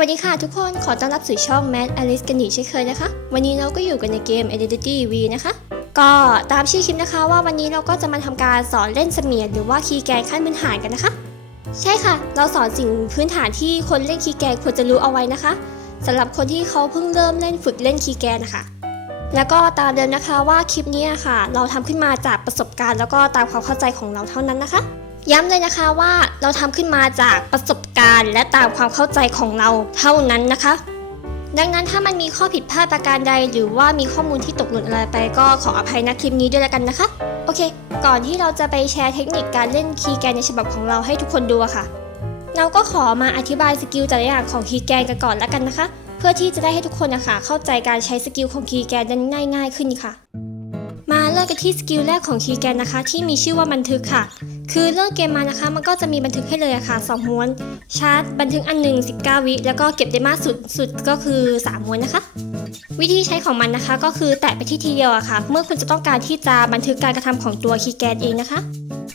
วัสดีค่ะทุกคนขอต้อนรับสู่ช่อง Mad Alice กันอีกเช่นเคยนะคะ วันนี้เราก็อยู่กันในเกม Identity V นะคะ ก็ตามชื่อคลิปนะคะว่าวันนี้เราก็จะมาทำการสอนเล่นเสมียนหรือว่าคีย์แกนขั้นพื้นฐานกันนะคะ ใช่ค่ะ เราสอนสิ่งพื้นฐานที่คนเล่นคีย์แกนควรจะรู้เอาไว้นะคะสำหรับคนที่เขาเพิ่งเริ่มเล่นฝึกเล่นคีย์แกนนะคะแล้วก็ตามเดิมนะคะว่าคลิปนี้อะค่ะ เราทำขึ้นมาจากประสบการณ์ แล้วก็ตามความเข้าใจของเราเท่านั้นนะคะ ย้ำเลยนะคะว่าเราทำขึ้นมาจากประสบการณ์ และตามความเข้าใจของเราเท่านั้นนะคะ ดังนั้นถ้ามันมีข้อผิดพลาดประการใด หรือว่ามีข้อมูลที่ตกหล่นอะไรไป ก็ขออภัยณคลิปนี้ด้วยแล้วกันนะคะ โอเค ก่อนที่เราจะไปแชร์เทคนิคการเล่นคีย์แกนในฉบับของเราให้ทุกคนดูค่ะ เราก็ขอมาอธิบายสกิลแต่ละอย่างของคีย์แกนกันก่อนแล้วกันนะคะ เพื่อที่จะได้ให้ทุกคนนะคะเข้าใจการใช้สกิลของคีย์แกนได้ง่าย ๆขึ้นค่ะ มาเริ่มกันที่สกิลแรกของคีย์แกนนะคะ ที่มีชื่อว่าบันทึกค่ะ คือเริ่มเกมมานะคะ มันก็จะมีบันทึกให้เลยอะค่ะ2ม้วน ชาร์จบันทึกอันหนึ่ง19 วิ แล้วก็เก็บได้มากสุดสุดก็คือ 3 ม้วนนะคะ วิธีใช้ของมันนะคะ ก็คือแตะไปที่ทีเดียวอะค่ะ เมื่อคุณจะต้องการที่จะบันทึกการกระทำของตัวคีย์แกนเองนะคะ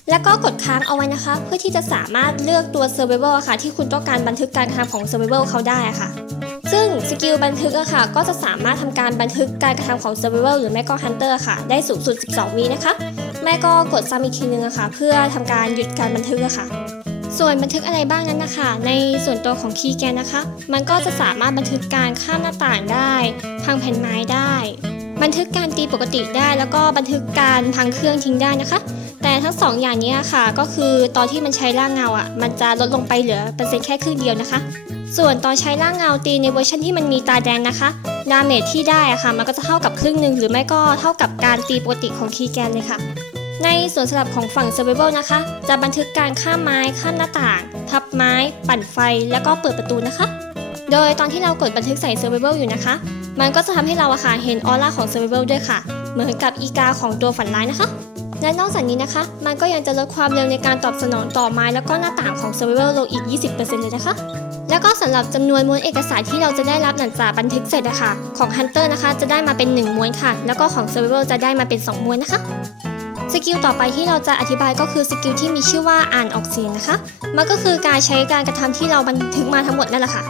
แล้วก็กดค้างเอาไว้นะคะ เพื่อที่จะสามารถเลือกตัว Survival อะค่ะที่คุณต้องการบันทึกการกระทำของ Survival เขาได้อะค่ะ ซึ่งสกิลบันทึกอะค่ะ ก็จะสามารถทำการบันทึกการกระทำของ Survival หรือไม่ก็ Hunter อะค่ะ ได้สูงสุด 12 วินะคะแม่ก็กดซ้ำอีกทีนึงอะค่ะ เพื่อทำการหยุดการบันทึกอะค่ะ ส่วนบันทึกอะไรบ้างนั้นนะคะ ในส่วนตัวของคีย์แกนนะคะ มันก็จะสามารถบันทึกการข้ามหน้าต่างได้ พังแผ่นไม้ได้ บันทึกการตีปกติได้ แล้วก็บันทึกการพังเครื่องทิ้งได้นะคะแต่ทั้งสองอย่างนี้ค่ะ ก็คือตอนที่มันใช้ร่างเงาอะ มันจะลดลงไปเหลือเปอร์เซ็นต์แค่ครึ่งเดียวนะคะ ส่วนตอนใช้ร่างเงาตีในเวอร์ชันที่มันมีตาแดงนะคะดาเมจที่ได้อะค่ะ มันก็จะเท่ากับครึ่งหนึ่งหรือไม่ก็เท่ากับการตีปกติของคีย์แกนเลยค่ะ ในส่วนสลับของฝั่ง Survival นะคะ จะบันทึกการข้ามไม้ข้ามหน้าต่าง ทับไม้ ปั่นไฟแล้วก็เปิดประตูนะคะ โดยตอนที่เรากดบันทึกใส่ Survival อยู่นะคะ มันก็จะทำให้เราอะค่ะเห็นออร่าของ Survival ด้วยค่ะ เหมือนกับอีกาของตัวฝันร้ายนะคะและนอกจากนี้นะคะ มันก็ยังจะลดความเร็วในการตอบสนองต่อไม้แล้วก็หน้าต่างของ Survival ลงอีก 20%เลยนะคะ แล้วก็สำหรับจำนวนม้วนเอกสารที่เราจะได้รับหลังจากบันทึกเสร็จนะคะของ Hunter นะคะ จะได้มาเป็น 1 ม้วนค่ะ แล้วก็ของ Survival จะได้มาเป็น 2 ม้วนนะคะสกิลต่อไปที่เราจะอธิบายก็คือสกิลที่มีชื่อว่าอ่านออกเสียงนะคะ มันก็คือการใช้การกระทำที่เราบันทึกมาทั้งหมดนั่นแหละค่ะ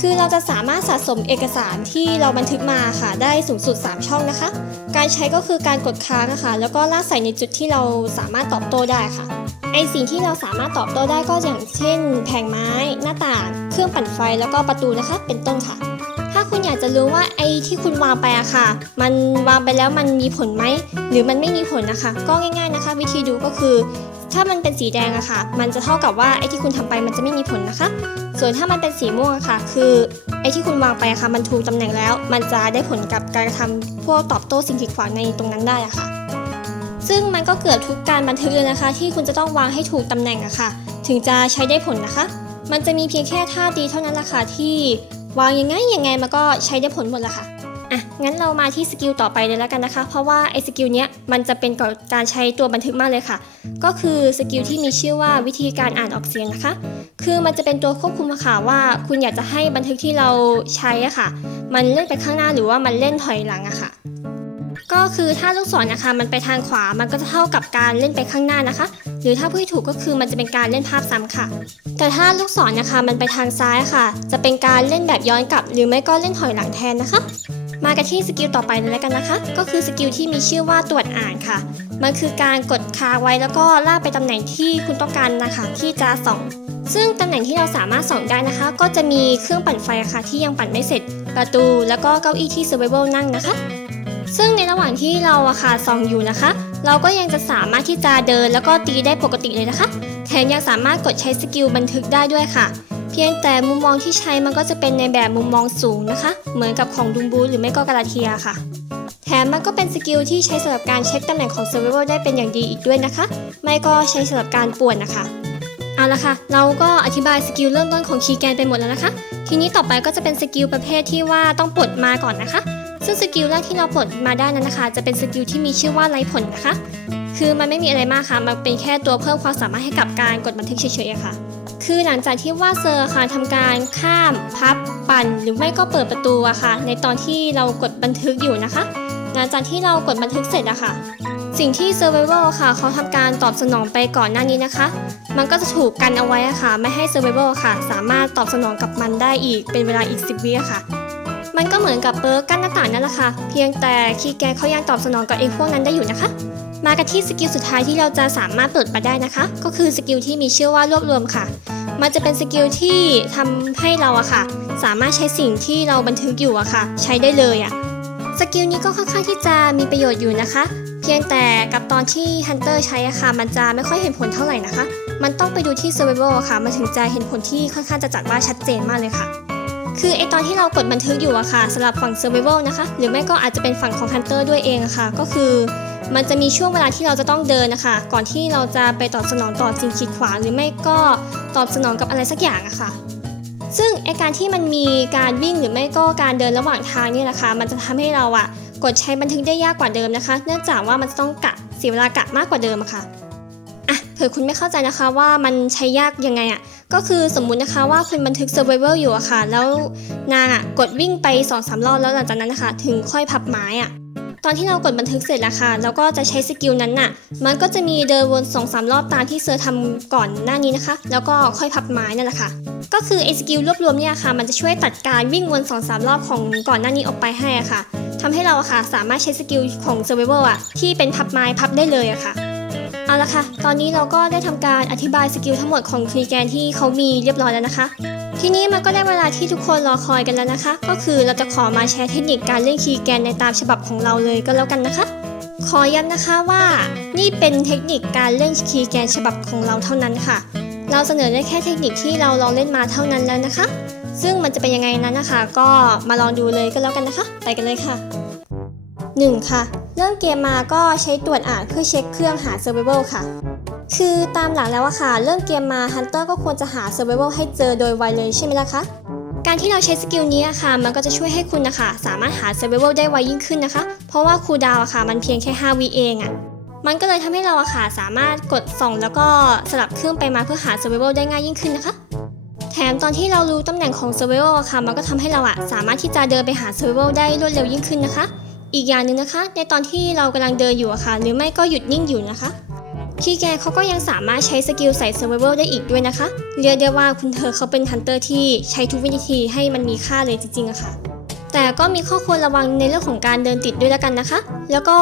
คือเราจะสามารถสะสมเอกสารที่เราบันทึกมาค่ะ ได้สูงสุด 3 ช่องนะคะ การใช้ก็คือการกดค้างนะคะ แล้วก็ลากใส่ในจุดที่เราสามารถตอบโต้ได้ค่ะ ไอสิ่งที่เราสามารถตอบโต้ได้ก็อย่างเช่น แผงไม้ หน้าต่าง เครื่องปั่นไฟแล้วก็ประตูนะคะ เป็นต้นค่ะ ถ้าคุณอยากจะรู้ว่าไอที่คุณวางไปอะค่ะ มันวางไปแล้วมันมีผลไหมหรือมันไม่มีผลนะคะ ก็ง่าย ๆนะคะ วิธีดูก็คือ ถ้ามันเป็นสีแดงอะค่ะ มันจะเท่ากับว่าไอที่คุณทำไปมันจะไม่มีผลนะคะ ส่วนถ้ามันเป็นสีม่วงอะค่ะ คือไอที่คุณวางไปอะค่ะ มันถูกตำแหน่งแล้ว มันจะได้ผลกับการกระทำพวกตอบโต้สิ่งกีดขวางในตรงนั้นได้อะค่ะ ซึ่งมันก็เกือบทุกการบันทึกเลยนะคะ ที่คุณจะต้องวางให้ถูกตำแหน่งอะค่ะ ถึงจะใช้ได้ผลนะคะ มันจะมีเพียงแค่ท่าดีเท่านั้นแหละค่ะที่วางยังไงยังไงมันก็ใช้ได้ผลหมดละค่ะอะงั้นเรามาที่สกิลต่อไปเลยแล้วกันนะคะ เพราะว่าไอ้สกิลเนี้ยมันจะเป็นกับการใช้ตัวบันทึกมากเลยค่ะ ก็คือสกิลที่มีชื่อว่าวิธีการอ่านออกเสียงนะคะ คือมันจะเป็นตัวควบคุมค่ะว่า คุณอยากจะให้บันทึกที่เราใช้อะค่ะ มันเลื่อนไปข้างหน้าหรือว่ามันเล่นถอยหลังอะค่ะ ก็คือถ้าลูกศรนะคะ มันไปทางขวา มันก็จะเท่ากับการเล่นไปข้างหน้านะคะ หรือถ้าพูดถูกก็คือมันจะเป็นการเล่นภาพซ้ำค่ะ แต่ถ้าลูกศรนะคะ มันไปทางซ้ายค่ะ จะเป็นการเล่นแบบย้อนกลับ หรือไม่ก็เล่นถอยหลังแทนนะคะ มากันที่สกิลต่อไปเลยแล้วกันนะคะ ก็คือสกิลที่มีชื่อว่าตรวจอ่านค่ะ มันคือการกดค้างไว้แล้วก็ลากไปตำแหน่งที่คุณต้องการนะคะ ที่จะส่องซึ่งตำแหน่งที่เราสามารถส่องได้นะคะ ก็จะมีเครื่องปั่นไฟค่ะที่ยังปั่นไม่เสร็จ ประตู แล้วก็เก้าอี้ที่ Survival นั่งนะคะ ซึ่งในระหว่างที่เราอะค่ะส่องอยู่นะคะ เราก็ยังจะสามารถที่จะเดินแล้วก็ตีได้ปกติเลยนะคะ แถมยังสามารถกดใช้สกิลบันทึกได้ด้วยค่ะ เพียงแต่มุมมองที่ใช้มันก็จะเป็นในแบบมุมมองสูงนะคะ เหมือนกับของดุมบูหรือไม่ก็กาลาเทียค่ะ แถมมันก็เป็นสกิลที่ใช้สำหรับการเช็คตำแหน่งของ Survival ได้เป็นอย่างดีอีกด้วยนะคะ ไม่ก็ใช้สำหรับการป่วนนะคะเอาละค่ะ เราก็อธิบายสกิลเริ่มต้นของคีย์แกนไปหมดแล้วนะคะ ทีนี้ต่อไปก็จะเป็นสกิลประเภทที่ว่าต้องปลดมาก่อนนะคะ ซึ่งสกิลแรกที่เราปลดมาได้นั้นนะคะ จะเป็นสกิลที่มีชื่อว่าไร้ผลนะคะ คือมันไม่มีอะไรมากค่ะ มันเป็นแค่ตัวเพิ่มความสามารถให้กับการกดบันทึกเฉยๆอะค่ะ คือหลังจากที่ว่าเซอร์ค่ะทำการข้ามพับปั่นหรือไม่ก็เปิดประตูอะค่ะ ในตอนที่เรากดบันทึกอยู่นะคะ หลังจากที่เรากดบันทึกเสร็จอะค่ะ สิ่งที่ Survival ค่ะ เขาทำการตอบสนองไปก่อนหน้านี้นะคะ มันก็จะถูกกันเอาไว้อะค่ะ ไม่ให้ Survival ค่ะ สามารถตอบสนองกับมันได้อีกเป็นเวลาอีก 10วิค่ะ มันก็เหมือนกับเปิร์กกั้นหน้าต่างนั่นแหละค่ะ เพียงแต่คีย์แกนเขายังตอบสนองกับไอ้พวกนั้นได้อยู่นะคะ มากันที่สกิลสุดท้ายที่เราจะสามารถเปิดมาได้นะคะ ก็คือสกิลที่มีชื่อว่ารวบรวมค่ะ มันจะเป็นสกิลที่ทำให้เราอะค่ะ สามารถใช้สิ่งที่เราบันทึกอยู่อะค่ะ ใช้ได้เลยอะสกิลนี้ก็ค่อนข้างที่จะมีประโยชน์อยู่นะคะ เพียงแต่กับตอนที่ฮันเตอร์ใช้อะค่ะ มันจะไม่ค่อยเห็นผลเท่าไหร่นะคะ มันต้องไปดูที่ Survival อะค่ะ มันถึงจะเห็นผลที่ค่อนข้างจะจัดว่าชัดเจนมากเลยค่ะ คือไอตอนที่เรากดบันทึกอยู่อะค่ะสำหรับฝั่ง Survival นะคะ หรือไม่ก็อาจจะเป็นฝั่งของ Hunter ด้วยเองอะค่ะ ก็คือมันจะมีช่วงเวลาที่เราจะต้องเดินนะคะ ก่อนที่เราจะไปตอบสนองต่อสิ่งขีดขวางหรือไม่ก็ตอบสนองกับอะไรสักอย่างอะค่ะ ซึ่งไอการที่มันมีการวิ่งหรือไม่ก็การเดินระหว่างทางเนี่ยนะคะ มันจะทำให้เราอะกดใช้บันทึกได้ยากกว่าเดิมนะคะ เนื่องจากว่ามันจะต้องกะเสียเวลากะมากกว่าเดิมอะค่ะอะเผื่อคุณไม่เข้าใจนะคะว่ามันใช้ยากยังไงอะ ก็คือสมมุตินะคะว่าคุณบันทึก survival อยู่อะค่ะ แล้วนางอะกดวิ่งไป2อสรอบแล้วหลังจากนั้นนะคะ ถึงค่อยพับไม้อะตอนที่เรากดบันทึกเสร็จแล้วค่ะ แล้วก็จะใช้สกิลนั้นน่ะ มันก็จะมีเดินวน2อสรอบตามที่เซอร์ทำก่อนหน้านี้นะคะ แล้วก็ค่อยพับไม้นั่นแหละค่ะ ก็คือไอ้สกิลรวบรวมเนี่ยค่ะ มันจะช่วยตัดการวิ่งวน2อสรอบของก่อนหน้านี้ออกไปให้อะค่ะทำให้เราอะค่ะสามารถใช้สกิลของ Survival อะที่เป็นพับไม้พับได้เลยอะค่ะ เอาละค่ะ ตอนนี้เราก็ได้ทำการอธิบายสกิลทั้งหมดของคลีแกนที่เขามีเรียบร้อยแล้วนะคะ ทีนี้มันก็ได้เวลาที่ทุกคนรอคอยกันแล้วนะคะ ก็คือเราจะขอมาแชร์เทคนิคการเล่นคีย์แกนในตามฉบับของเราเลยก็แล้วกันนะคะ ขอย้ำนะคะว่านี่เป็นเทคนิคการเล่นคีย์แกนฉบับของเราเท่านั้นค่ะ เราเสนอได้แค่เทคนิคที่เราลองเล่นมาเท่านั้นแล้วนะคะ ซึ่งมันจะเป็นยังไงนั้นนะคะ ก็มาลองดูเลยก็แล้วกันนะคะ ไปกันเลยค่ะ 1. ค่ะ เริ่มเกมมาก็ใช้ตรวจอ่านเพื่อเช็คเครื่องหา Survival ค่ะ คือตามหลักแล้วอะค่ะ เริ่มเกมมา Hunter ก็ควรจะหา Survival ให้เจอโดยไวเลยใช่ไหมล่ะคะ การที่เราใช้สกิลนี้อะค่ะมันก็จะช่วยให้คุณนะคะสามารถหา Survival ได้ไวยิ่งขึ้นนะคะ เพราะว่าคูดาวอะค่ะมันเพียงแค่ 5วิเองอะมันก็เลยทำให้เราอะค่ะสามารถกดส่องแล้วก็สลับเครื่องไปมาเพื่อหา Survival ได้ง่ายยิ่งขึ้นนะคะแถมตอนที่เรารู้ตำแหน่งของ Survival อะค่ะ มันก็ทำให้เราอะสามารถที่จะเดินไปหา Survival ได้รวดเร็วยิ่งขึ้นนะคะ อีกอย่างหนึ่งนะคะ ในตอนที่เรากำลังเดินอยู่อะค่ะ หรือไม่ก็หยุดนิ่งอยู่นะคะคีแกเขาก็ยังสามารถใช้สกิลใส่ Survival ได้อีกด้วยนะคะเรียกได้ว่าคุณเธอเขาเป็นฮันเตอร์ที่ใช้ทุกวิธีให้มันมีค่าเลยจริงๆอะค่ะ แต่ก็มีข้อควรระวังในเรื่องของการเดินติดด้วยแล้วกันนะคะ แล้วก็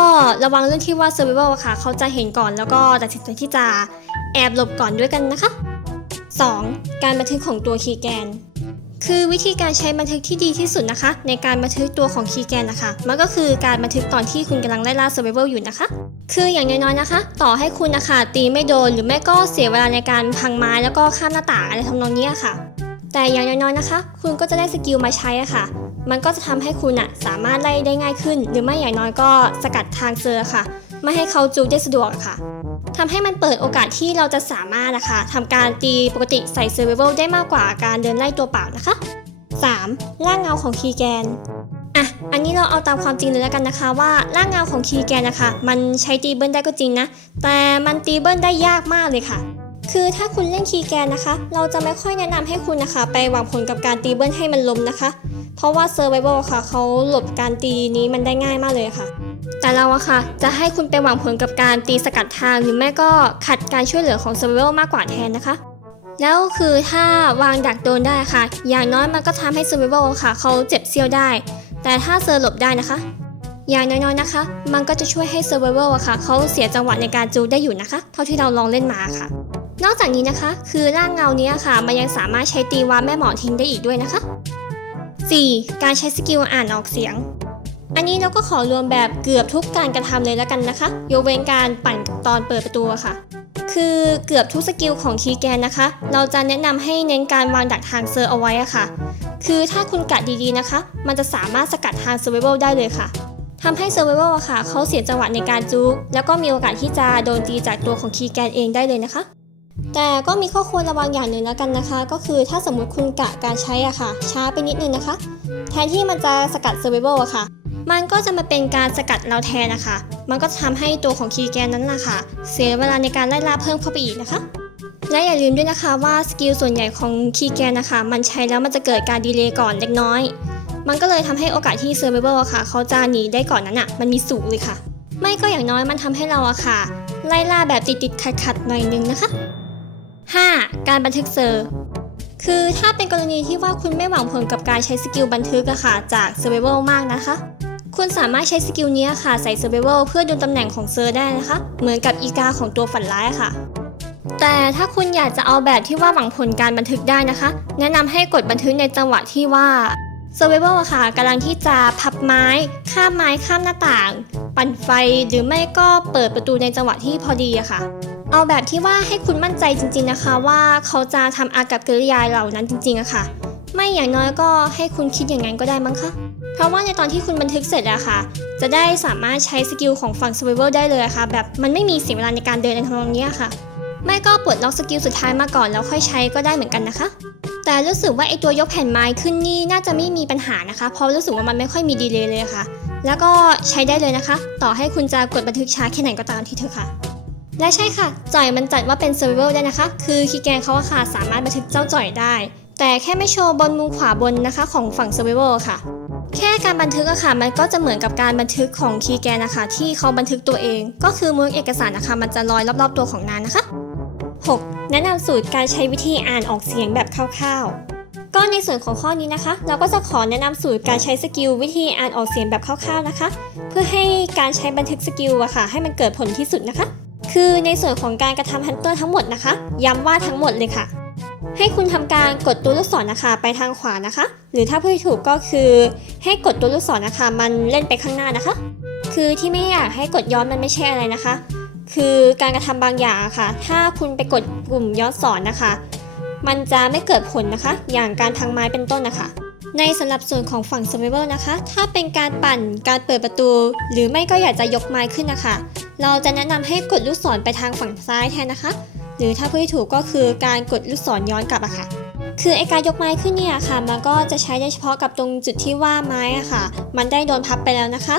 ระวังเรื่องที่ว่า Survival อะค่ะ เขาจะเห็นก่อนแล้วก็ตัดสินใจที่จะแอบหลบก่อนด้วยกันนะคะ 2. การบันทึกของตัวคีย์แกน คือวิธีการใช้บันทึกที่ดีที่สุดนะคะ ในการบันทึกตัวของคีย์แกนนะคะ มันก็คือการบันทึกตอนที่คุณกำลังไล่ล่า Survival อยู่นะคะ คืออย่างน้อยๆนะคะ ต่อให้คุณนะคะตีไม่โดน หรือไม่ก็เสียเวลาในการพังไม้แล้วก็ข้ามหน้าต่างอะไรทำนองนี้อะค่ะ แต่อย่างน้อยๆนะคะ คุณก็จะได้สกิลมาใช้อะค่ะ มันก็จะทำให้คุณอะสามารถไล่ได้ง่ายขึ้น หรือไม่อย่างน้อยก็สกัดทางเซอร์ค่ะ ไม่ให้เขาจูได้สะดวกะค่ะ ทำให้มันเปิดโอกาสที่เราจะสามารถนะคะทำการตีปกติใส่ Survival ได้มากกว่าการเดินไล่ตัวเปล่านะคะ 3. ร่างเงาของคีแกนอะอันนี้เราเอาตามความจริงเลยแล้วกันนะคะ ว่าร่างเงาของคีแกนนะคะ มันใช้ตีเบิ้ลได้ก็จริงนะ แต่มันตีเบิ้ลได้ยากมากเลยค่ะ คือถ้าคุณเล่นคีแกนนะคะ เราจะไม่ค่อยแนะนำให้คุณนะคะ ไปหวังผลกับการตีเบิ้ลให้มันล้มนะคะ เพราะว่าเซอร์ไ a เ l ค่ะเขาหลบการตีนี้มันได้ง่ายมากเลยค่ะ แต่เราอะค่ะ จะให้คุณไปหวังผลกับการตีสกัดทางหรือไม่ก็ขัดการช่วยเหลือของเซอร์ไ a เ l มากกว่าแทนนะคะแล้วคือถ้าวางดักโดนได้ค่ะ อย่างน้อยมันก็ทำให้ Survival ค่ะเขาเจ็บเซียวได้ แต่ถ้าเซอร์หลบได้นะคะ อย่างน้อยๆนะคะ มันก็จะช่วยให้ Survival อะค่ะเขาเสียจังหวะในการจูได้อยู่นะคะ เท่าที่เราลองเล่นมาค่ะ นอกจากนี้นะคะ คือร่างเงาเนี้ยค่ะ มันยังสามารถใช้ตีวาแม่หมอทิ้งได้อีกด้วยนะคะ 4. การใช้สกิลอ่านออกเสียง อันนี้เราก็ขอรวมแบบเกือบทุกการกระทำเลยแล้วกันนะคะ ยกเว้นการปั่นตอนเปิดประตูค่ะ คือเกือบทุกสกิลของคีย์แกนนะคะ เราจะแนะนำให้เน้นการวางดักทางเซอร์เอาไว้อะค่ะ คือถ้าคุณกะดีๆนะคะ มันจะสามารถสกัดทาง Survival ได้เลยค่ะทำให้ Survival อะค่ะเขาเสียจังหวะในการจุกแล้วก็มีโอกาสที่จะโดนตีจากตัวของคีย์แกนเองได้เลยนะคะแต่ก็มีข้อควรระวังอย่างหนึ่งแล้วกันนะคะ ก็คือถ้าสมมุติคุณกะการใช้อะค่ะ ช้าไปนิดนึงนะคะ แทนที่มันจะสกัด Survival อะค่ะ มันก็จะมาเป็นการสกัดเราแทนนะคะ มันก็จะทำให้ตัวของคีย์แกนนั้นนะคะเสียเวลาในการไล่ล่าเพิ่มเข้าไปอีกนะคะและอย่าลืมด้วยนะคะว่าสกิลส่วนใหญ่ของคีย์แกนนะคะ มันใช้แล้วมันจะเกิดการดีเลย์ก่อนเล็กน้อย มันก็เลยทำให้โอกาสที่ Survival อะค่ะเขาจะหนีได้ก่อนนั้นอะมันมีสูงเลยค่ะ ไม่ก็อย่างน้อยมันทำให้เราอะค่ะ ไล่ล่าแบบติดติดขัดขัดๆหน่อยนึงนะคะ 5. การบันทึกเซอร์ คือถ้าเป็นกรณีที่ว่าคุณไม่หวังผลกับการใช้สกิลบันทึกอะค่ะจาก Survival มากนะคะ คุณสามารถใช้สกิลนี้ค่ะใส่ Survival เพื่อดูตำแหน่งของเซอร์ได้นะคะ เหมือนกับอีกาของตัวฝันร้ายค่ะ แต่ถ้าคุณอยากจะเอาแบบที่ว่าหวังผลการบันทึกได้นะคะ แนะนำให้กดบันทึกในจังหวะที่ว่า Survival อะค่ะกำลังที่จะพับไม้ ข้ามไม้ข้ามหน้าต่าง ปั่นไฟหรือไม่ก็เปิดประตูในจังหวะที่พอดีอะค่ะ เอาแบบที่ว่าให้คุณมั่นใจจริง ๆนะคะ ว่าเขาจะทำอากับกิริยาเหล่านั้นจริงๆอะค่ะ ไม่อย่างน้อยก็ให้คุณคิดอย่างนั้นก็ได้มั้งคะ เพราะว่าในตอนที่คุณบันทึกเสร็จอะค่ะ จะได้สามารถใช้สกิลของฝั่ง Survival ได้เลยค่ะ แบบมันไม่มีเสียเวลาในการเดินในทำนองนี้ค่ะ ไม่ก็ปลดล็อกสกิลสุดท้ายมาก่อนแล้วค่อยใช้ก็ได้เหมือนกันนะคะ แต่รู้สึกว่าไอตัวยกแผ่นไม้ขึ้นนี่น่าจะไม่มีปัญหานะคะ เพราะรู้สึกว่ามันไม่ค่อยมีดีเลย์เลยค่ะ แล้วก็ใช้ได้เลยนะคะ ต่อให้คุณจะกดบันทึกช้าแค่ไหนก็ตามที่เถอค่ะและใช่ค่ะ จ่อยมันจัดว่าเป็น survival ได้นะคะ คือคีแกนเขาอะค่ะสามารถบันทึกเจ้าจ่อยได้ แต่แค่ไม่โชว์บนมุมขวาบนนะคะของฝั่ง survival ค่ะ แค่การบันทึกอะค่ะ มันก็จะเหมือนกับการบันทึกของคีย์แกนนะคะที่เขาบันทึกตัวเอง ก็คือมือเอกสารนะคะ มันจะลอยรอบๆตัวของนานนะคะ 6. แนะนำสูตรการใช้วิธีอ่านออกเสียงแบบคร่าวๆ ก็ในส่วนของข้อนี้นะคะ เราก็จะขอแนะนำสูตรการใช้สกิลวิธีอ่านออกเสียงแบบคร่าวๆนะคะ เพื่อให้การใช้บันทึกสกิลอะค่ะ ให้มันเกิดผลที่สุดนะคะ คือในส่วนของการกระทำฮันเตอร์ทั้งหมดนะคะ ย้ำว่าทั้งหมดเลยค่ะ ให้คุณทำการกดตัวลูกศรนะคะ ไปทางขวานะคะ หรือถ้าพูดถูกก็คือ ให้กดตัวลูกศรนะคะ มันเล่นไปข้างหน้านะคะ คือที่ไม่อยากให้กดย้อนมันไม่ใช่อะไรนะคะ คือการกระทำบางอย่างะค่ะ ถ้าคุณไปกดปุ่มย้อนสอนนะคะ มันจะไม่เกิดผลนะคะ อย่างการทางไม้เป็นต้นนะคะ ในสำหรับส่วนของฝั่ง Survival นะคะ ถ้าเป็นการปั่นการเปิดประตู หรือไม่ก็อยากจะยกไม้ขึ้นนะคะ เราจะแนะนำให้กดลูกศรไปทางฝั่งซ้ายแทนนะคะ หรือถ้าพูดถูกก็คือการกดลูกศรย้อนกลับอะค่ะ คือไอการยกไม้ขึ้นเนี่ยค่ะ มันก็จะใช้ได้เฉพาะกับตรงจุดที่ว่าไม้อะค่ะ มันได้โดนพับไปแล้วนะคะ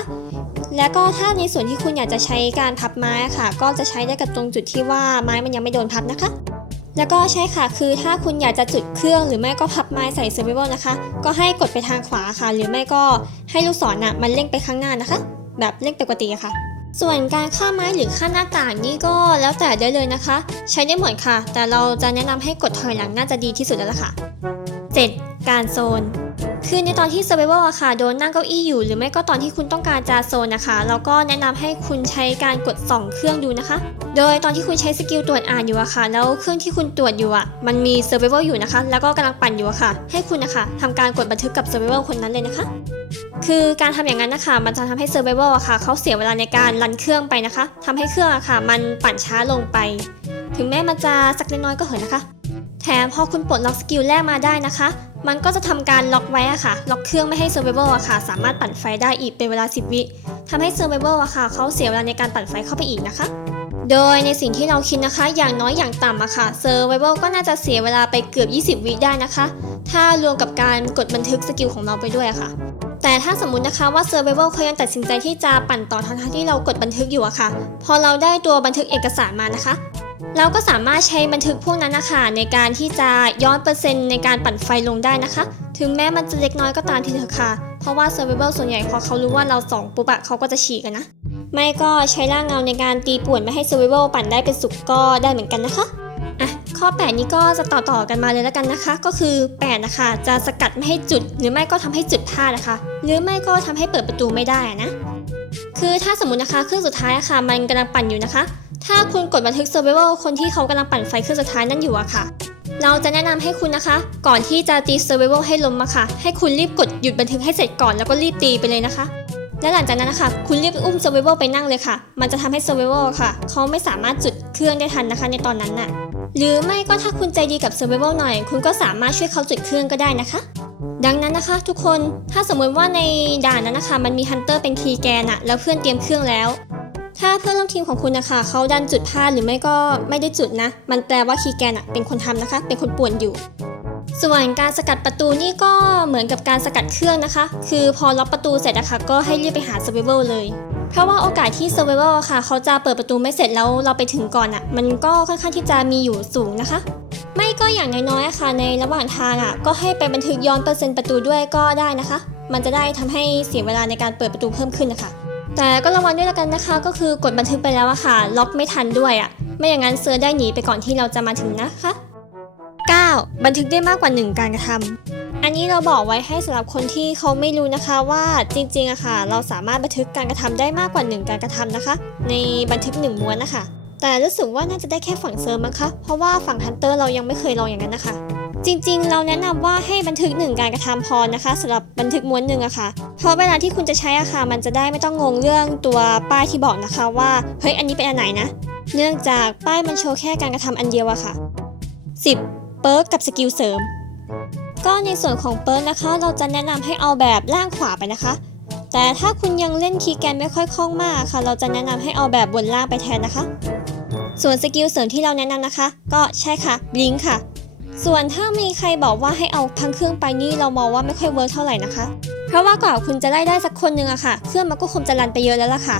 แล้วก็ถ้าในส่วนที่คุณอยากจะใช้การพับไม้อะค่ะ ก็จะใช้ได้กับตรงจุดที่ว่าไม้มันยังไม่โดนพับนะคะแล้วก็ใช่ค่ะ คือถ้าคุณอยากจะจุดเครื่องหรือไม่ก็พับไม้ใส่ Survival นะคะ ก็ให้กดไปทางขวาค่ะ หรือไม่ก็ให้ลูกศรน่ะมันเล่งไปข้างหน้านะคะ แบบเล่งปกติอะค่ะ ส่วนการข้ามไม้หรือข้ามหน้าต่างนี่ก็แล้วแต่ได้เลยนะคะ ใช้ได้หมดค่ะ แต่เราจะแนะนำให้กดถอยหลังน่าจะดีที่สุดแล้วล่ะค่ะ 7. การโซน คือในตอนที่ Survival อะค่ะโดนนั่งเก้าอี้อยู่ หรือไม่ก็ตอนที่คุณต้องการจะโซนนะคะเราก็แนะนำให้คุณใช้การกดส่องเครื่องดูนะคะ โดยตอนที่คุณใช้สกิลตรวจอ่านอยู่อะค่ะแล้วเครื่องที่คุณตรวจอยู่อะมันมี Survival อยู่นะคะ แล้วก็กำลังปั่นอยู่อะค่ะ ให้คุณนะคะทำการกดบันทึกกับ Survival คนนั้นเลยนะคะคือการทำอย่างนั้นนะคะ มันจะทำให้ Survival อะค่ะ เขาเสียเวลาในการรันเครื่องไปนะคะทำให้เครื่องอะค่ะ มันปั่นช้าลงไป ถึงแม้มันจะสักเล็กน้อยก็เหอะนะคะ แถมพอคุณปลดล็อกสกิลแรกมาได้นะคะ มันก็จะทำการล็อกไว้อะค่ะ ล็อกเครื่องไม่ให้ Survival อะค่ะ สามารถปั่นไฟได้อีกเป็นเวลา 10 วิทำให้ Survival อะค่ะเขาเสียเวลาในการปั่นไฟเข้าไปอีกนะคะ โดยในสิ่งที่เราคิดนะคะ อย่างน้อยอย่างต่ำอะค่ะ Survival ก็น่าจะเสียเวลาไปเกือบ 20 วิได้นะคะ ถ้ารวมกับการกดบันทึกสกิลของเราไปด้วยอะค่ะแต่ถ้าสมมตินะคะว่า Survival เขายังตัดสินใจที่จะปั่นต่อทั้งที่เรากดบันทึกอยู่อะค่ะ พอเราได้ตัวบันทึกเอกสารมานะคะ เราก็สามารถใช้บันทึกพวกนั้นนะคะในการที่จะย้อนเปอร์เซ็นต์ในการปั่นไฟลงได้นะคะ ถึงแม้มันจะเล็กน้อยก็ตามทีเถอะค่ะ เพราะว่า Survival ส่วนใหญ่พอเขารู้ว่าเราส่องปุ๊บอะเขาก็จะฉีกกันนะ ไม่ก็ใช้ร่างเงาในการตีป่วนไม่ให้ Survival ปั่นได้เป็นสุขก็ได้เหมือนกันนะคะอะข้อ 8 นี้ก็จะต่อต่อกันมาเลยแล้วกันนะคะ ก็คือ 8 นะคะ จะสกัดไม่ให้จุด หรือไม่ก็ทำให้จุดพลาดนะคะ หรือไม่ก็ทำให้เปิดประตูไม่ได้นะ คือถ้าสมมตินะคะเครื่องสุดท้ายอะค่ะมันกำลังปั่นอยู่นะคะ ถ้าคุณกดบันทึก Survival คนที่เขากำลังปั่นไฟเครื่องสุดท้ายนั่นอยู่อะค่ะ เราจะแนะนำให้คุณนะคะ ก่อนที่จะตี Survival ให้ล้มอะค่ะ ให้คุณรีบกดหยุดบันทึกให้เสร็จก่อนแล้วก็รีบตีไปเลยนะคะ และหลังจากนั้นนะคะ คุณรีบอุ้ม Survival ไปนั่งเลยค่ะ มันจะทำให้ Survival ค่ะ เขาไม่สามารถจุดเครื่องได้ทันนะคะ ในตอนนั้นน่ะ หรือไม่ก็ถ้าคุณใจดีกับ Survival หน่อย คุณก็สามารถช่วยเขาจุดเครื่องก็ได้นะคะดังนั้นนะคะทุกคน ถ้าสมมติว่าในด่านนั้นนะคะ มันมีฮันเตอร์เป็นคีย์แกนอะแล้วเพื่อนเตรียมเครื่องแล้ว ถ้าเพื่อนร่วมทีมของคุณนะคะเขาดันจุดพลาดหรือไม่ก็ไม่ได้จุดนะ มันแปลว่าคีแกนอะเป็นคนทำนะคะ เป็นคนป่วนอยู่ ส่วนการสกัดประตูนี่ก็เหมือนกับการสกัดเครื่องนะคะ คือพอล็อกประตูเสร็จนะคะก็ให้รีบไปหา Survival เลยเพราะว่าโอกาสที่ Survival อะค่ะ เขาจะเปิดประตูไม่เสร็จแล้วเราไปถึงก่อนอะ่ะ มันก็ค่อนข้างที่จะมีอยู่สูงนะคะ ไม่ก็อย่างน้อยๆค่ะ ในระหว่างทางอะ่ะ ก็ให้ไปบันทึกย้อนเปอร์เซ็นต์ประตูด้วยก็ได้นะคะ มันจะได้ทำให้เสียเวลาในการเปิดประตูเพิ่มขึ้นนะคะ แต่ก็ระวังด้วยละกันนะคะ ก็คือกดบันทึกไปแล้วอะค่ะ ล็อกไม่ทันด้วยอะไม่อย่างนั้นเซิร์ชได้หนีไปก่อนที่เราจะมาถึงนะคะ 9. บันทึกได้มากกว่า 1 การกระทำอันนี้เราบอกไว้ให้สำหรับคนที่เขาไม่รู้นะคะว่าจริงๆอะค่ะ เราสามารถบันทึกการกระทำได้มากกว่า 1 การกระทำนะคะ ในบันทึก1ม้วนนะคะแต่รู้สึกว่าน่าจะได้แค่ฝั่งเซิร์ฟมั้งคะเพราะว่าฝั่งฮันเตอร์เรายังไม่เคยลองอย่างนั้นนะคะ จริงๆ เราแนะนำว่าให้บันทึกหนึ่งการกระทำพอนะคะสำหรับบันทึกม้วนหนึ่งอะค่ะ เพราะเวลาที่คุณจะใช้อะค่ะมันจะได้ไม่ต้องงงเรื่องตัวป้ายที่บอกนะคะว่าเฮ้ยอันนี้เป็นอันไหนนะ เนื่องจากป้ายมันโชว์แค่การกระทำอันเดียวอะค่ะ 10. เปิร์กกับสกิลเสริม ก็ในส่วนของเปิร์กนะคะ เราจะแนะนำให้เอาแบบล่างขวาไปนะคะ แต่ถ้าคุณยังเล่นคีย์แกนไม่ค่อยคล่องมากค่ะ เราจะแนะนำให้เอาแบบบนล่างไปแทนนะคะ ส่วนสกิลเสริมที่เราแนะนำนะคะ ก็ใช่ค่ะบลิงค่ะ ส่วนถ้ามีใครบอกว่าให้เอาทั้งเครื่องไปนี่เรามองว่าไม่ค่อยเวิร์กเท่าไหร่นะคะ เพราะว่ากว่าคุณจะไล่ได้สักคนหนึงอะค่ะ เครื่องมันก็คงจะรันไปเยอะแล้วล่ะค่ะ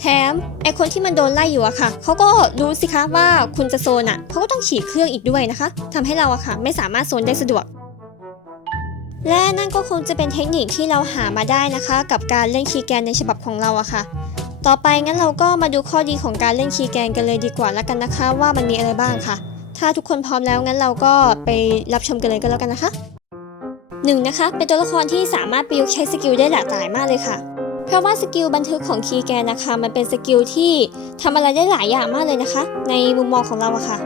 แถมไอคนที่มันโดนไล่อยู่อะค่ะเขาก็รู้สิคะว่าคุณจะโซนอะเขาก็ต้องฉีกเครื่องอีกด้วยนะคะทำให้เราอะค่ะ ไม่สามารถโซนได้สะดวก และนั่นก็คงจะเป็นเทคนิคที่เราหามาได้นะคะ กับการเล่นคีย์แกนในฉบับของเราอะค่ะ ต่อไปงั้นเราก็มาดูข้อดีของการเล่นคีย์แกนกันเลยดีกว่าแล้วกันนะคะ ว่ามันมีอะไรบ้างค่ะ ถ้าทุกคนพร้อมแล้วงั้นเราก็ไปรับชมกันเลยก็แล้วกันนะคะหนึ่งนะคะ เป็นตัวละครที่สามารถประยุกต์ใช้สกิลได้หลากหลายมากเลยค่ะ เพราะว่าสกิลบันทึกของคีแกนนะคะ มันเป็นสกิลที่ทำอะไรได้หลายอย่างมากเลยนะคะ ในมุมมองของเราอะค่ะ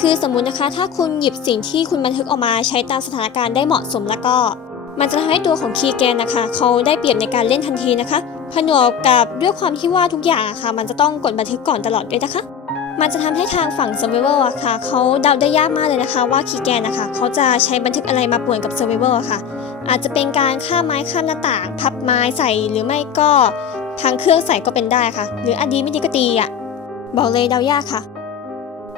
คือสมมุตินะคะ ถ้าคุณหยิบสิ่งที่คุณบันทึกออกมาใช้ตามสถานการณ์ได้เหมาะสมแล้วก็ มันจะทำให้ตัวของคีแกนนะคะ เขาได้เปรียบในการเล่นทันทีนะคะ ผนวกกับด้วยความที่ว่าทุกอย่างอะค่ะ มันจะต้องกดบันทึกก่อนตลอดด้วยนะคะ มันจะทำให้ทางฝั่ง Survival อะค่ะเขาเดาได้ยากมากเลยนะคะ ว่าคีแกนนะคะเขาจะใช้บันทึกอะไรมาป่วนกับ Survival อะค่ะ อาจจะเป็นการข้ามไม้ข้ามหน้าต่าง พับไม้ใส่หรือไม่ก็พังเครื่องใส่ก็เป็นได้ค่ะ หรืออดีไม่ดีก็ตีอะบอกเลยเดายากค่ะ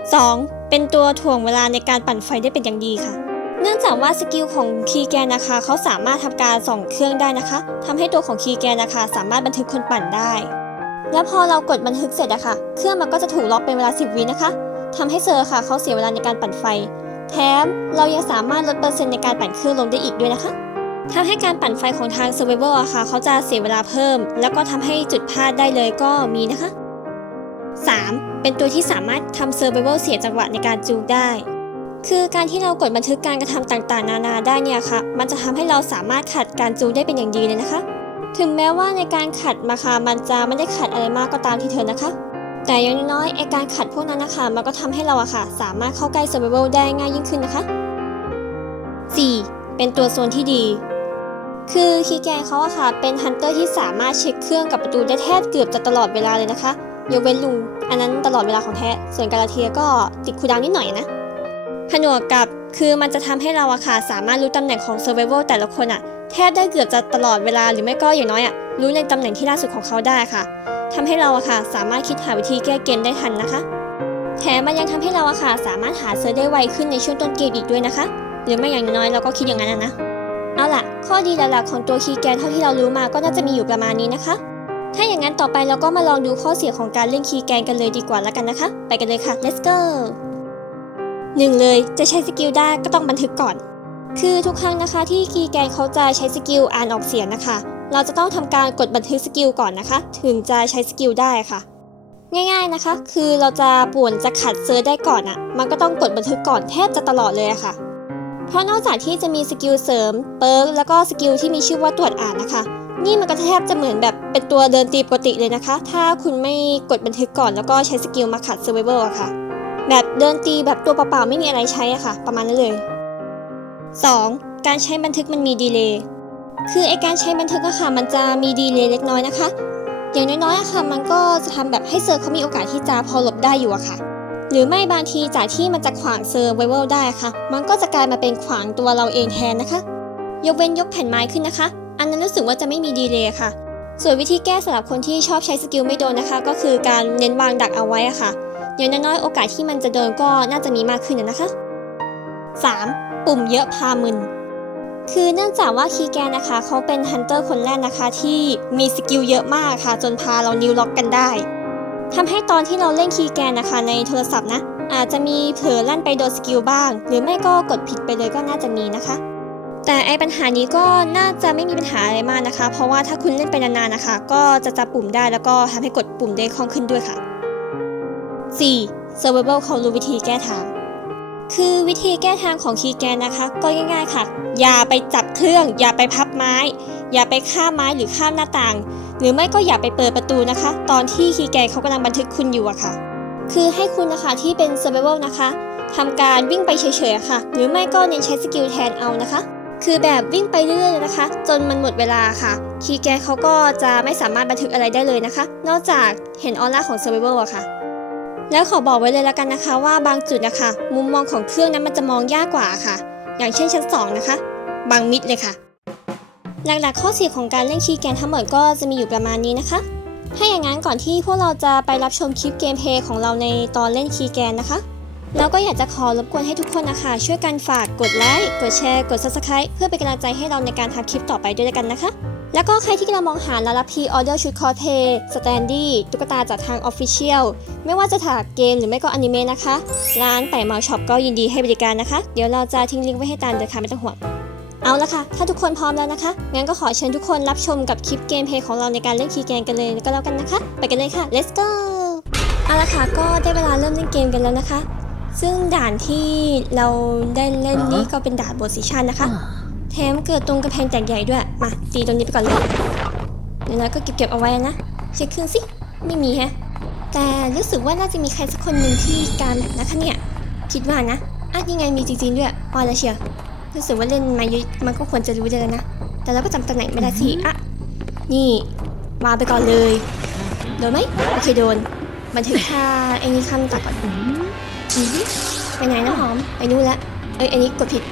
2. เป็นตัวถ่วงเวลาในการปั่นไฟได้เป็นอย่างดีค่ะ เนื่องจากว่าสกิลของคีแกนนะคะเขาสามารถทำการส่องเครื่องได้นะคะทำให้ตัวของคีแกนนะคะ สามารถบันทึกคนปั่นได้ แล้วพอเรากดบันทึกเสร็จอะค่ะ เครื่องมันก็จะถูกล็อกเป็นเวลา 10 วินะคะทำให้เซอร์ค่ะเขาเสียเวลาในการปั่นไฟ แถมเรายังสามารถลดเปอร์เซ็นต์ในการปั่นเครื่องลงได้อีกด้วยนะคะทำให้การปั่นไฟของทาง Survival อะค่ะเขาจะเสียเวลาเพิ่ม แล้วก็ทำให้จุดพลาดได้เลยก็มีนะคะ 3. เป็นตัวที่สามารถทำ Survival เสียจังหวะในการจูงได้ คือการที่เรากดบันทึกการกระทำต่างๆ นานาได้เนี่ยค่ะ มันจะทำให้เราสามารถขัดการจูงได้เป็นอย่างดีเลยนะคะ ถึงแม้ว่าในการขัดมาค่ะมันจะไม่ได้ขัดอะไรมากก็ตามที่เธอนะคะ แต่อย่างน้อยไอการขัดพวกนั้นนะคะมันก็ทำให้เราอะค่ะ สามารถเข้าใกล้ Survival ได้ง่ายยิ่งขึ้นนะคะ 4. เป็นตัวโซนที่ดี คือคีแกนเขาอะค่ะ เป็นฮันเตอร์ที่สามารถเช็คเครื่องกับประตูได้แทบเกือบจะตลอดเวลาเลยนะคะยกเว้นลุงอันนั้นตลอดเวลาของแท้ ส่วนกาลาเทียก็ติดคูดาวนิดหน่อยนะผนวกกับคือมันจะทำให้เราอะค่ะสามารถรู้ตำแหน่งของ Survival แต่ละคนอะ แทบได้เกือบจะตลอดเวลาหรือไม่ก็อย่างน้อยอะรู้ในตำแหน่งที่ล่าสุดของเขาได้ค่ะทำให้เราอะค่ะ สามารถคิดหาวิธีแก้เกมได้ทันนะคะ แถมมันยังทำให้เราอะค่ะ สามารถหาเซิร์ชได้ไวขึ้นในช่วงต้นเกมอีกด้วยนะคะ หรือไม่อย่างน้อยเราก็คิดอย่างนั้นนะเอาล่ะ ข้อดีหลักๆของตัวคีย์แกนเท่าที่เรารู้มาก็น่าจะมีอยู่ประมาณนี้นะคะ ถ้าอย่างนั้นต่อไปเราก็มาลองดูข้อเสียของการเล่นคีย์แกนกันเลยดีกว่าแล้วกันนะคะ ไปกันเลยค่ะ let's go หนึ่งเลยจะใช้สกิลได้ก็ต้องบันทึกก่อน คือทุกครั้งนะคะที่คีย์แกนเขาจะใช้สกิลอ่านออกเสียงนะคะ เราจะต้องทำการกดบันทึกสกิลก่อนนะคะ ถึงจะใช้สกิลได้ค่ะ ง่ายๆนะคะ คือเราจะป่วนจะขัดเซิร์ชได้ก่อนอะ่ะ มันก็ต้องกดบันทึกก่อนแทบจะตลอดเลยอะค่ะ เพราะนอกจากที่จะมีสกิลเสริมเปิร์กแล้วก็สกิลที่มีชื่อว่าตรวจอ่านนะคะ นี่มันก็แทบจะเหมือนแบบเป็นตัวเดินตีปกติเลยนะคะ ถ้าคุณไม่กดบันทึกก่อนแล้วก็ใช้สกิลมาขัดเซอร์ไวเวอร์อะค่ะ แบบเดินตีแบบตัวเปล่าๆไม่มีอะไรใช้อะค่ะ ประมาณนั้นเลย 2. การใช้บันทึกมันมีดีเลย์คือไอการใช้บันทึกอะค่ะมันจะมีดีเลย์เล็กน้อยนะคะ อย่างน้อยๆอะค่ะมันก็จะทำแบบให้เซอร์เขามีโอกาสที่จะพอหลบได้อยู่อะค่ะ หรือไม่บางทีจากที่มันจะขวางเซอร์ไวเวลได้ค่ะ มันก็จะกลายมาเป็นขวางตัวเราเองแทนนะคะ ยกเว้นยกแผ่นไม้ขึ้นนะคะ อันนั้นรู้สึกว่าจะไม่มีดีเลย์ค่ะ ส่วนวิธีแก้สำหรับคนที่ชอบใช้สกิลไม่โดนนะคะ ก็คือการเน้นวางดักเอาไว้อะค่ะ อย่างน้อยๆโอกาสที่มันจะโดนก็น่าจะมีมากขึ้นนะนะคะ 3. ปุ่มเยอะพามึน คือเนื่องจากว่าคีย์แกนนะคะ เขาเป็นฮันเตอร์คนแรกนะคะ ที่มีสกิลเยอะมากค่ะ จนพาเรานิวล็อกกันได้ทำให้ตอนที่เราเล่นคีย์แกนนะคะ ในโทรศัพท์นะ อาจจะมีเผลอลั่นไปโดนสกิลบ้าง หรือไม่ก็กดผิดไปเลยก็น่าจะมีนะคะ แต่ไอปัญหานี้ก็น่าจะไม่มีปัญหาอะไรมากนะคะ เพราะว่าถ้าคุณเล่นไปนานๆนะคะ ก็จะจับปุ่มได้แล้วก็ทำให้กดปุ่มได้คล่องขึ้นด้วยค่ะ 4. Survival เขารู้วิธีแก้ทาง คือวิธีแก้ทางของคีย์แกนนะคะ ก็ง่ายๆค่ะ อย่าไปจับเครื่อง อย่าไปพับไม้ อย่าไปข้ามไม้หรือข้ามหน้าต่าง หรือไม่ก็อย่าไปเปิดประตูนะคะ ตอนที่คีย์แกนเขากำลังบันทึกคุณอยู่อะค่ะ คือให้คุณนะคะที่เป็น Survival นะคะทำการวิ่งไปเฉยๆะค่ะ หรือไม่ก็เน้นใช้สกิลแทนเอานะคะ คือแบบวิ่งไปเรื่อยๆนะคะ จนมันหมดเวลาค่ะ คีย์แกนเขาก็จะไม่สามารถบันทึกอะไรได้เลยนะคะ นอกจากเห็นออร่าของ Survival อะค่ะ แล้วขอบอกไว้เลยแล้วกันนะคะว่าบางจุดนะคะ มุมมองของเครื่องนั้นมันจะมองยากกว่าค่ะ อย่างเช่นชั้น 2 นะคะ บางมิดเลยค่ะ หลักๆข้อเสียของการเล่นคีย์แกนทั้งหมดก็จะมีอยู่ประมาณนี้นะคะ ถ้าอย่างนั้นก่อนที่พวกเราจะไปรับชมคลิปเกมเพลย์ของเราในตอนเล่นคีย์แกนนะคะแล้วก็อยากจะขอรบกวนให้ทุกคนนะคะ ช่วยกันฝากกดไลค์กดแชร์ กด subscribe เพื่อเป็นกำลังใจให้เราในการทำคลิปต่อไปด้วยกันนะคะ แล้วก็ใครที่กำลังมองหาและรับพรีออเดอร์ชุดคอสเพย์สแตนดี้ตุ๊กตาจากทาง Official ไม่ว่าจะถากเกมหรือไม่ก็อนิเมะนะคะ ร้านไต่เมาช็อปก็ยินดีให้บริการนะคะ เดี๋ยวเราจะทิ้งลิงก์ไว้ให้ตามเดี๋ยวค่ะไม่ต้องห่วง เอาละค่ะ ถ้าทุกคนพร้อมแล้วนะคะ งั้นก็ขอเชิญทุกคนรับชมกับคลิปเกมเพย์ของเราในการเล่นคีย์เกมกันเลยก็แล้วกันนะคะ ไปกันเลยค่ะ let's go เอาละค่ะก็ได้เวลาเริ่มเล่นเกมกันแล้วนะคะ ซึ่งด่านที่เราได้เล่นนี่ก็เป็นด่านโบสิชันนะคะ แถมเกิดตรงกระแพงแตกใหญ่ด้วย มา ตีตรงนี้ไปก่อนเลยเดี๋ยวนะก็เก็บๆเอาไว้นะ เช็คเครื่องสิ ไม่มีแฮะ แต่รู้สึกว่าน่าจะมีใครสักคนหนึ่งที่การแบบนะคะเนี่ย คิดว่านะอะยังไงมีจริงๆด้วยออแล้วเชียวรู้สึกว่าเล่นมาเยอะมันก็ควรจะรู้ได้แล้วนะ แต่เราก็จำตำแหน่งไม่ได้สิอะนี่มาไปก่อนเลย โดนไหมโอเคโดน บันทึกค่าไอ้นี่ขั้นตัดก่อนอืมไปไหนนะหอม ไปนู่นละ เอ้ยอันนี้กดผิด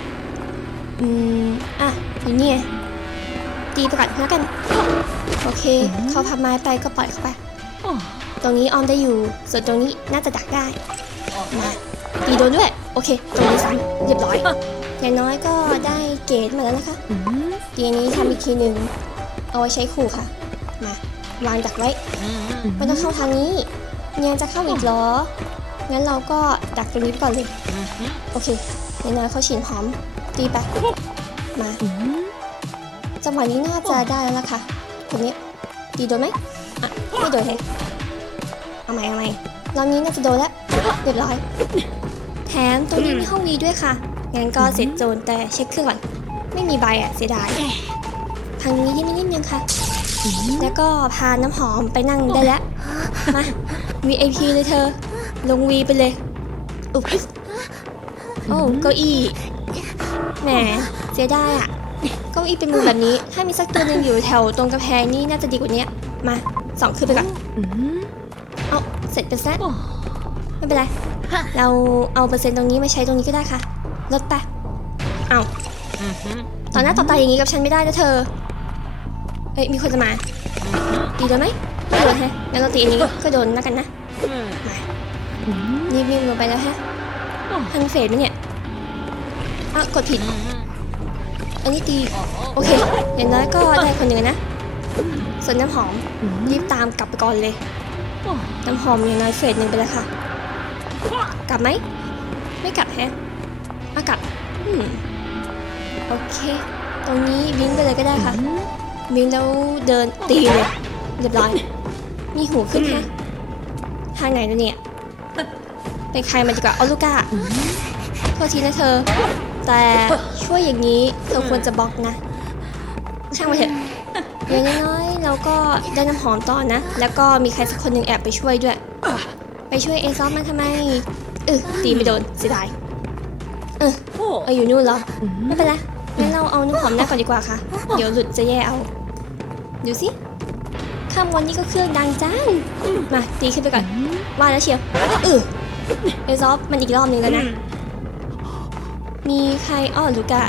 อืม อะอยู่นี่ไงตีไปก่อนแล้วกัน โอเค เขาพับไม้ไปก็ปล่อยเข้าไป ตรงนี้ออมได้อยู่ ส่วนตรงนี้น่าจะดักได้มาตีโดนด้วย โอเค ตรงนี้ซ้ำเรียบร้อย อย่างน้อยก็ได้เกรดมาแล้วนะคะทีนี้ทำอีกทีหนึ่งเอาไว้ใช้ขู่ค่ะ มาวางดักไว้ไม่ต้องเข้าทางนี้ยังจะเข้าอีกเหรอ งั้นเราก็ดักตรงนี้ไปก่อนเลย โอเคอย่างน้อยเขาฉีนหอม ตีไปมาจังหวะนี้น่าจะได้แล้วล่ะค่ะคนนี้ตีโดนไหมอะไม่โดนแฮะเอาใหม่เอาใหม่รอบนี้น่าจะโดนแล้วเรียบร้อย แถมตรงนี้มีห้องนี้ด้วยค่ะงั้นก็เสร็จโจนแต่เช็คเครื่องก่อนไม่มีใบอะเสียดายทางนี้ยิ่งนิดนึงค่ะ แล้วก็พาน้ำหอมไปนั่งได้แล้วมา VIP เลยเธอ ลงวีไปเลยอุ๊บโอ้เก้าอี้ แหมเสียดายอะเก้าอี้เป็นมุมแบบนี้ ถ้ามีสักตัวหนึงอยู่แถวตรงกระแพงนี่น่าจะดีกว่านี้มาสองขึ้นไปก่อน เอาเสร็จไปซะไม่เป็นไร เราเอาเปอร์เซ็นต์ตรงนี้มาใช้ตรงนี้ก็ได้ค่ะ ลดไป เอาต่อหน้าต่อตาอย่างนี้กับฉันไม่ได้นะเธอ เอ้ยมีคนจะมา ตีโดนไหมไม่โดนแฮะงั้นเราตีอันนี้ก็โดนแล้วกันนะ มานี่วิ่งลงไปแล้วฮะทันเฟดไหมเนี่ย อะกดผิด อันนี้ตีโอเค อย่างน้อยก็ได้คนหนึ่งนะ ส่วนน้ำหอมรีบตามกลับไปก่อนเลย น้ำหอมอย่างน้อยเฟสหนึ่งไปแล้วค่ะ กลับไหม ไม่กลับแฮะอะกลับอืมโอเค ตรงนี้วิ่งไปเลยก็ได้ค่ะ วิ่งแล้วเดินตีเลยเรียบร้อย มีหูขึ้นฮะทางไหนนะเนี่ย เป็นใครมาดีกว่าเอาลูก้าโทษทีนะเธอ แต่ช่วยอย่างนี้เธอควรจะบล็อกนะ ช่างมาเถอะอย่างน้อยๆเราก็ได้น้ำหอมต่อนะ แล้วก็มีใครสักคนหนึ่งแอบไปช่วยด้วย ไปช่วยเอซอฟมันทำไมเออตีไม่โดนเสียดายเออเอออยู่นู่นเหรอไม่เป็นไรงั้นเราเอาน้ำหอมหน้าก่อนดีกว่าค่ะ เดี๋ยวหลุดจะแย่เอาดูสิข้ามวันนี้ก็เครื่องดังจังมาตีขึ้นไปก่อนว่าแล้วเชียวเออเอซอฟมันอีกรอบหนึงแล้วนะ มีใครอ้อลูกะ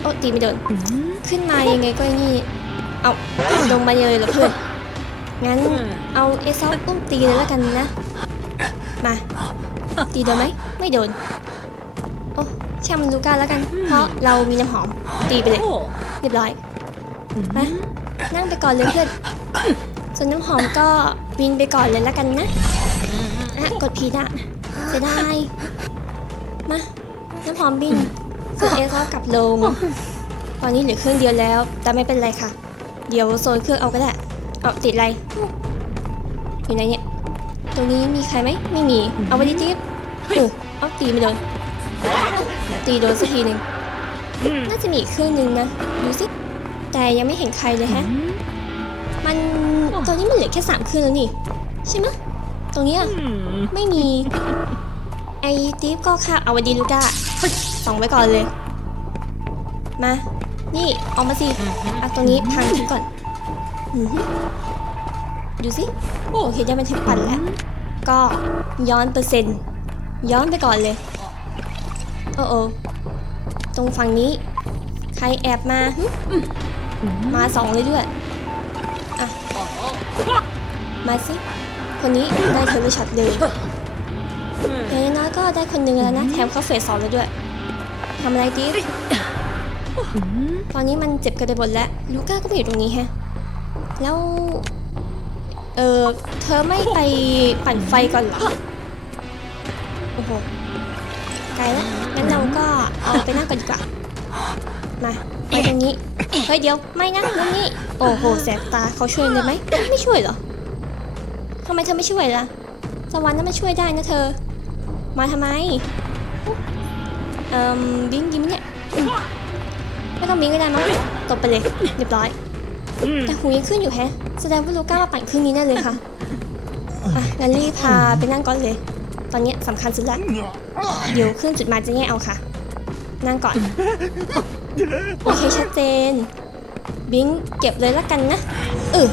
โอ้ตีไม่โดน ขึ้นมายังไงก็ไอ้นี่ เอาลงมาเลยเหรอเพื่อน งั้นเอาเอซอฟอุ้มตีเลยแล้วกันนะ มา ตีโดนไหม ไม่โดน โอ้ช่างมันลูก้าแล้วกัน เพราะเรามีน้ำหอม ตีไปเลย เรียบร้อยมานั่งไปก่อนเลยเพื่อน ส่วนน้ำหอมก็บินไปก่อนเลยแล้วกันนะ อะ กดผิดอะเสียดา ยมาน้ำหอมบินส่วนเอซอฟกลับลง ตอนนี้เหลือเครื่องเดียวแล้ว แต่ไม่เป็นไรค่ะ เดี๋ยวโซนเครื่องเอาก็ได้ เอาติดอะไร อยู่ไหนเนี่ย ตรงนี้มีใครไหม ไม่มี เอาไปดิจิ๊บเออเอาตีไม่โดน ตีโดนสักทีหนึ่งน่าจะมีอีกเครื่องหนึ่งนะ ดูสิ แต่ยังไม่เห็นใครเลยแฮะ มัน ตอนนี้มันเหลือแค่สามเครื่องแล้วนี่ ใช่ไหมะตรงเนี้ยไม่มี ไอ้ติ๊บก็ค่ะเอาวันดีลูก้า ส่องไว้ก่อนเลย มา นี่ออกมาสิอะตรงนี้พังทิ้งก่อนอื้อหือดูสิโอเคได้บันทึกปั่นแล้ว ก็ย้อนเปอร์เซ็นต์ ย้อนไปก่อนเลย โอ้โอตรงฝั่งนี้ ใครแอบมาหึมาสองเลยด้วยอะมาสิ คนนี้ได้เทอร์มิช็อตเลย อย่างน้อยๆก็ได้คนหนึ่งแล้วนะ แถมเขาเฟสสองแล้วด้วยทำอะไรดิตอนนี้มันเจ็บกันไปหมดแล้ว ลูก้าก็ไปอยู่ตรงนี้แฮะ แล้ว เออเธอไม่ไปปั่นไฟก่อนเหรอ โอ้โห ไกลแล้ว งั้นเราก็เอาไปนั่งกันดีกว่า มาไปตรงนี้ เฮ้ยเดี๋ยว ไม่นะตรงนี้ โอ้โห แสบตาเขาช่วยได้ไหม ไม่ช่วยเหรอทำไมเธอไม่ช่วยล่ะสวรรค์นั้นไม่ช่วยได้นะเธอ มาทำไม เอ่มบิงยิ้มเนี่ย ไม่ต้องบิงก็ได้มั้งตบไปเลย เรียบร้อย แต่หูยังขึ้นอยู่แฮะ แสดงว่าลูก้ามาปั่นเครื่องนี้แน่เลยค่ะ อะงั้นรีบพาไปนั่งก่อนเลย ตอนเนี้ยสำคัญสุดละ เดี๋ยวเครื่องจุดหมายจะแยกเอาค่ะ นั่งก่อน โอเคชัดเจน บิงเก็บเลยละกันนะเออ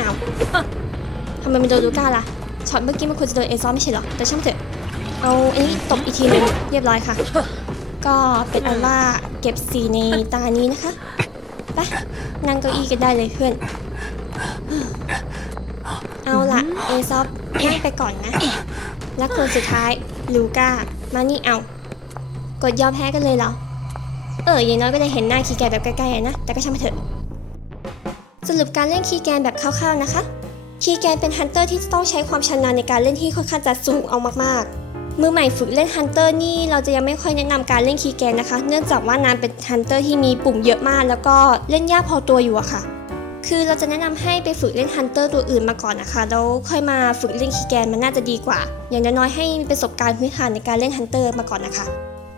อ้าวทำไมมันโดนลูก้าล่ะช็อตเมื่อกี้มันควรจะโดนเอซอมไม่ใช่เหรอ แต่ช่างเถอะ เอาอันนี้ตบอีกทีหนึงเรียบร้อยค่ะ ก็เป็นอันว่าเก็บสีในตานี้นะคะไปนั่งเก้าอี้กันได้เลยเพื่อน เอาละเอซอฟนั่งไปก่อนนะ แล้วคนสุดท้ายลูก้ามานี่เอา กดยอมแพ้กันเลยเหรอ เอออย่างน้อยก็ได้เห็นหน้าคีย์แกนแบบใกล้ๆนะ แต่ก็ช่างมันเถอะ สรุปการเล่นคีย์แกนแบบคร่าวๆนะคะคีย์แกนเป็นฮันเตอร์ที่จะต้องใช้ความชำนาญในการเล่นที่ค่อนข้างจะสูงเอามากๆ มือใหม่ฝึกเล่นฮันเตอร์นี่เราจะยังไม่ค่อยแนะนำการเล่นคีย์แกนนะคะ เนื่องจากว่านานเป็นฮันเตอร์ที่มีปุ่มเยอะมาก แล้วก็เล่นยากพอตัวอยู่อะค่ะ คือเราจะแนะนำให้ไปฝึกเล่นฮันเตอร์ตัวอื่นมาก่อนนะคะ แล้วค่อยมาฝึกเล่นคีย์แกนมันน่าจะดีกว่า อย่างน้อยๆให้มีประสบการณ์พื้นฐานในการเล่นฮันเตอร์มาก่อนนะคะ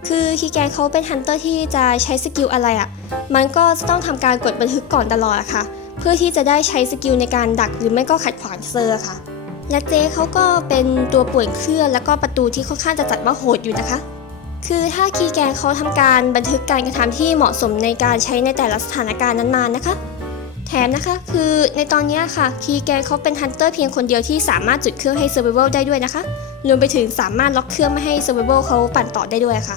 คือคีย์แกนเขาเป็นฮันเตอร์ที่จะใช้สกิลอะไรอะมันก็จะต้องทำการกดบันทึกก่อนตลอดอะค่ะ เพื่อที่จะได้ใช้สกิลในการดักหรือไม่ก็ขัดขวางเซอร์ค่ะ และเจเขาก็เป็นตัวป่วนเครื่องแล้วก็ประตูที่ค่อนข้างจะจัดว่าโหดอยู่นะคะ คือถ้าคีย์แกนเขาทำการบันทึกการกระทำที่เหมาะสมในการใช้ในแต่ละสถานการณ์นั้นมานะคะ แถมนะคะ คือในตอนนี้ค่ะ คีย์แกนเขาเป็นฮันเตอร์เพียงคนเดียวที่สามารถจุดเครื่องให้เซอร์ไ a เวลได้ด้วยนะคะรวมไปถึงสามารถล็อกเครื่องไม่ให้เซอร์ไ a เวลเขาปั่นต่อได้ด้วยค่ะ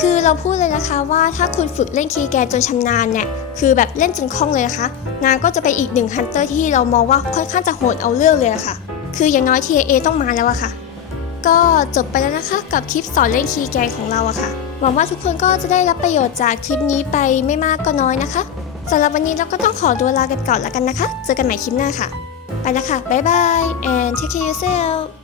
คือเราพูดเลยนะคะว่าถ้าคุณฝึกเล่นคีย์แกนจนชำนาญเนี่ยคือแบบเล่นจนคล่องเลยนะคะ นางก็จะเป็นอีกหนึ่งฮันเตอร์ที่เรามองว่าค่อนข้างจะโหดเอาเรื่องเลยะค่ะ คืออย่างน้อย TAA ต้องมาแล้วอะค่ะ ก็จบไปแล้วนะคะกับคลิปสอนเล่นคีย์แกนของเราอะค่ะ หวังว่าทุกคนก็จะได้รับประโยชน์จากคลิปนี้ไปไม่มากก็น้อยนะคะสำหรับวันนี้เราก็ต้องขอตัวลากันก่อนแล้วกันนะคะ เจอกันใหม่คลิปหน้าค่ะ ไปแล้วค่ะ บ๊ายบาย and take care yourself